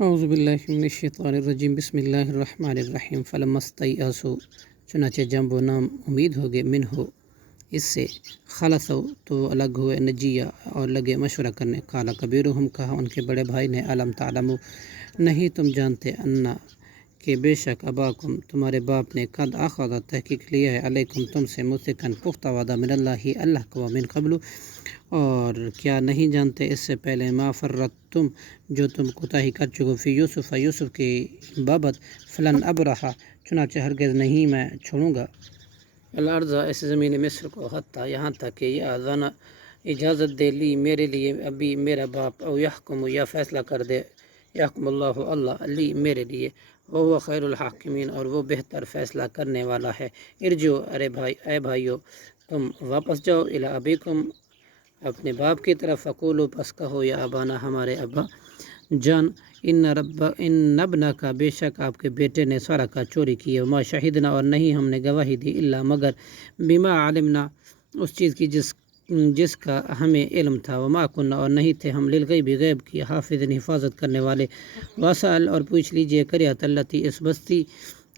اعوذ باللہ من الشیطان الرجیم بسم اللہ الرحمن الرحیم فلما استیئسوا چنانچہ جب وہ نام امید ہو گئے منہ اس سے خلصوا تو وہ الگ ہوئے نجیہ اور لگے مشورہ کرنے قال کبیرہم کہا ان کے بڑے بھائی نے علم تعلموا نہیں تم جانتے انا کہ بے شک اباکم تمہارے باپ نے قد اخذ تحقیق لیا ہے علیکم تم سے موثقاً پختہ وعدہ من اللہ کو من قبل اور کیا نہیں جانتے اس سے پہلے ما فرطتم جو تم کوتاہی کر چکو فی یوسف کی بابت فلن ابرحا چنانچہ ہرگز نہیں میں چھوڑوں گا الارض اس زمین مصر کو حتیٰ یہاں تک کہ یہ آزانہ اجازت دے لی میرے لیے ابھی میرا باپ او یحکم یا فیصلہ کر دے یحکم اللہ لی میرے لیے وہ خیر الحاکمین اور وہ بہتر فیصلہ کرنے والا ہے ارجو اے بھائیو تم واپس جاؤ الی ابیکم اپنے باپ کی طرف فقولو پس کہو یا ابانا ہمارے ابا جان ان ابنا کا بے شک آپ کے بیٹے نے سرقہ چوری کی ہے وما شہدنا اور نہیں ہم نے گواہی دی الا مگر بما علمنا اس چیز کی جس کا ہمیں علم تھا وما کننا اور نہیں تھے ہم للغیب غیب کی حافظ حفاظت کرنے والے واسأل اور پوچھ لیجئے قریۃ التی اس بستی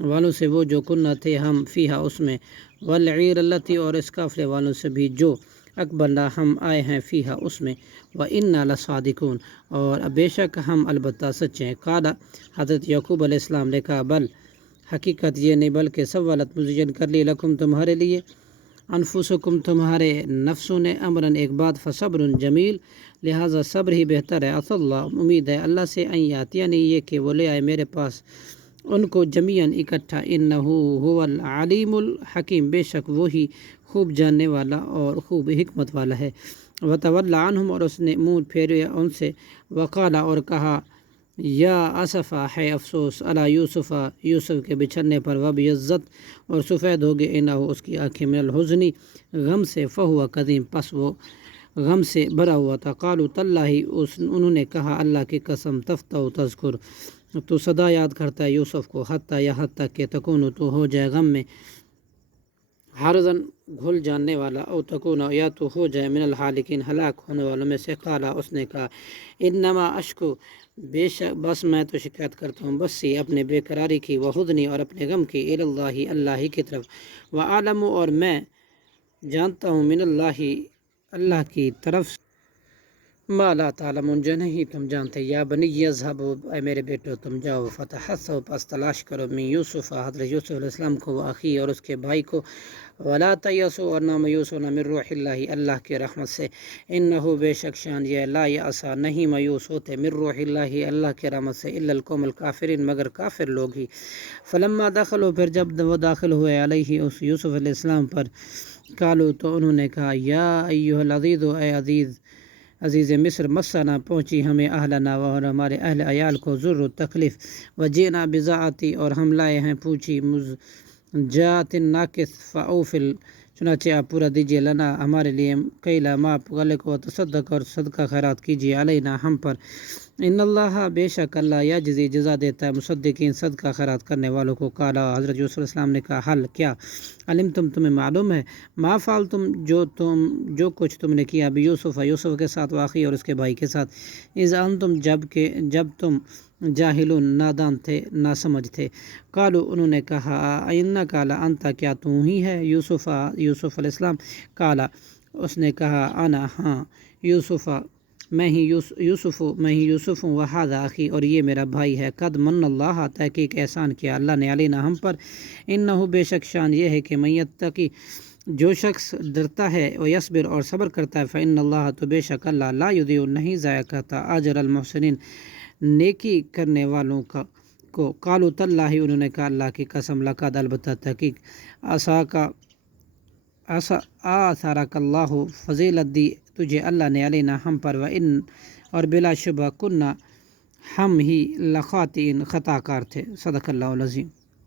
والوں سے وہ جو کننا تھے ہم فیہا اس میں والعیر التی اور اس قافلے والوں سے بھی جو اقبلنا ہم آئے ہیں فیہا اس میں وَإِنَّا لَصَادِقُونَ اور بے شک ہم البتہ سچے ہیں قال حضرت یعقوب علیہ السلام نے کہا بل حقیقت یہ نہیں بلکہ سولت مزین کر لی لکم تمہارے لیے انفسکم تمہارے نفسوں نے امراً ایک بات فصبر جمیل لہٰذا صبر ہی بہتر ہے عسى اللہ امید ہے اللہ سے ان یاتینی یہ کہ وہ لے آئے میرے پاس ان کو جمیعاً اکٹھا انہو هو العلیم الحکیم بے شک وہی خوب جاننے والا اور خوب حکمت والا ہے وتولی عنہم اور اس نے منہ پھیریا ان سے وقال اور کہا یا اسفا ہے افسوس علی یوسف کے بچھڑنے پر وبیضت اور سفید ہو گئے انہو اس کی آنکھیں من الحزنی غم سے فہو قدیم پس وہ غم سے بھرا ہوا تھا قالوا تاللہ انہوں نے کہا اللہ کی قسم تفتح تذکر تو صدا یاد کرتا ہے یوسف کو حتیٰ یہاں تک کہ تکون تو ہو جائے غم میں حرزن گھل جاننے والا او تکون یا تو ہو جائے من الحالکین ہلاک ہونے والوں میں سے قالا اس نے کہا انما اشکو بے شک بس میں تو شکایت کرتا ہوں بسی اپنے بے قراری کی وحزنی اور اپنے غم کی اللہ ہی کی طرف وعالم اور میں جانتا ہوں من اللہ کی طرف ما لا تعلمون جو نہیں تم جانتے یا بنی یذهبوا اے میرے بیٹو تم جاؤ فتحسوا پس تلاش کرو من یوسف حضرت یوسف علیہ السلام کو واخی اور اس کے بھائی کو ولا تیأسوا اور نہ مایوس ہونا من روح اللہ کے رحمت سے انہ بے شک شان یہ لا یأسا نہیں مایوس ہوتے من روح اللہ کے رحمت سے الا القوم الکافرین مگر کافر لوگ ہی فلما دخلوا پھر جب وہ داخل ہوئے علیہ اس یوسف علیہ السلام پر قالوا تو انہوں نے کہا یا ایھا العزیز اے عزیز مصر مسنا پہنچی ہمیں اہلنا اور ہمارے اہل عیال کو ضرور تکلیف وجینا بضاعتی اور ہم لائے ہیں پوچھی مزجات ناقص فاوفل چنانچہ آپ پورا دیجیے لنا ہمارے لیے کیلا ماپ غلے کو تصدق اور صدقہ خیرات کیجیے علینا ہم پر ان اللہ بے شک اللہ یجزی جزا دیتا ہے مصدقین صدقہ خیرات کرنے والوں کو قالا حضرت یوسف علیہ السلام نے کہا حل کیا علم تمہیں معلوم ہے ما فعل جو کچھ تم نے کیا ابھی یوسف کے ساتھ واقعی اور اس کے بھائی کے ساتھ اذ انتم جب تم جاہلون نادان تھے ناسمجھ تھے قالو انہوں نے کہا انک لانت کیا تو ہی ہے یوسف علیہ السلام قالا اس نے کہا انا ہاں میں ہی یوسف ہوں وہذا اخی اور یہ میرا بھائی ہے قد من اللہ تحقیق احسان کیا اللہ نے علینا ہم پر انہ بے شک شان یہ ہے کہ من یتقی جو شخص ڈرتا ہے و یصبر اور صبر کرتا ہے فإن اللہ تو بے شک اللہ لا یضیع نہیں ضائع کرتا اجر المحسنین نیکی کرنے والوں کو قالوا تاللہ انہوں نے کہا اللہ کی قسم لقد البتہ تحقیق آثارک اللہ فضیلت دی تجھے اللہ نے علینا ہم پر اور بلا شبہ کننا ہم ہی لخاطئین خطا کار تھے صدق اللہ العظیم